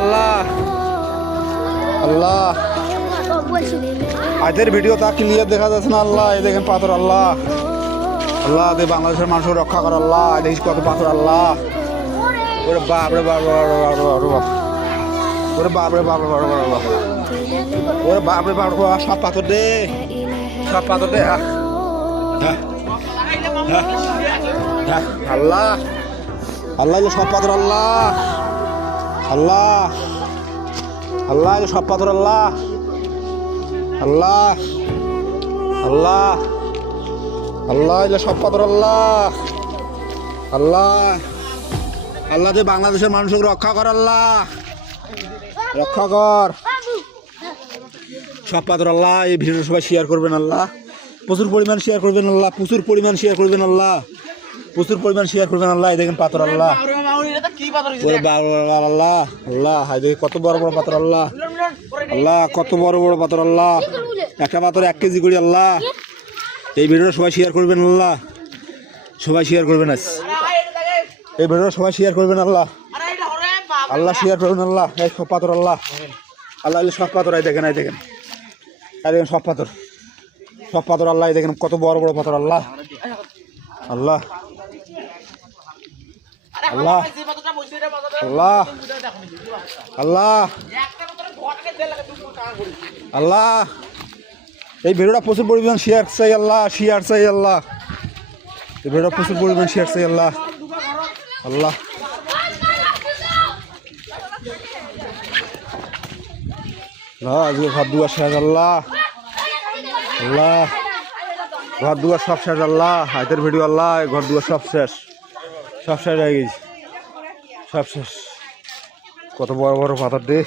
আল্লাহ আল্লাহ আজকের ভিডিও তা ক্লিয়ার দেখা যাচ্ছে না। আল্লাহ এই দেখেন পাথর। আল্লাহ আল্লাহ দে বাংলাদেশের মানুষকে রক্ষা কর। আল্লাহ দেখিস কত পাথর। আল্লাহ ওরে বাপ রে বাপ ওরে বাপ রে বাপ ওরে বাপ রে বাপ সব পাথর দে, সব পাথর দে। আল্লাহ আল্লাহ সব পাথর। আল্লাহ আল্লাহ আল্লাহ সব পাথর। আল্লাহ আল্লাহ আল্লাহ আল্লাহ সব পাথর। আল্লাহ আল্লাহ আল্লাহ দে বাংলাদেশের মানুষকে রক্ষা কর। আল্লাহ রক্ষা কর সব পাথর। আল্লাহ এই ভিডিও সবাই শেয়ার করবেন। আল্লাহ প্রচুর পরিমাণ শেয়ার করবেন। আল্লাহ প্রচুর পরিমাণ শেয়ার করবেন। আল্লাহ প্রচুর পরিমাণ শেয়ার করবেন। আল্লাহ এই দেখেন পাথর। আল্লাহ আল্লাহ আল্লাহ হাই দেখে কত বড় বড় পাথর। আল্লাহ আল্লাহ কত বড় বড় পাথর। আল্লাহ একটা পাথর 1 কেজি করে। আল্লাহ এই ভিডিওটা সবাই শেয়ার করবেন। আল্লাহ সবাই শেয়ার করবেন। এই ভিডিওটা সবাই শেয়ার করবেন। আল্লাহ আল্লাহ শেয়ার করবেন। আল্লাহ এই সব পাথর। আল্লাহ আল্লাহ সব পাথর। এই দেখেন, এই দেখেন, এই দেখেন সব পাথর, সব পাথর। আল্লাহ এই দেখেন কত বড় বড় পাথর। আল্লাহ আল্লাহ আল্লাহ আল্লাহ আল্লাহ আল্লাহ এই ভিডিওটা প্রচুর পরিমাণ শেয়ার চাই। আল্লাহ শেয়ার চাই। আল্লাহ এই ভিডিওটা প্রচুর পরিমাণ শেয়ার চাই। আল্লাহ আল্লাহ আজকে ঘর দুয়ার শেষ। আল্লাহ আল্লাহ ঘর দুয়ার সব শেষ। আল্লাহ হাতের ভিডিও। আল্লাহ ঘর দুয়ার সব শেষ, সব শেষ হয়ে গেছে, সব শেষ। কত বড় বড় পাথর দে।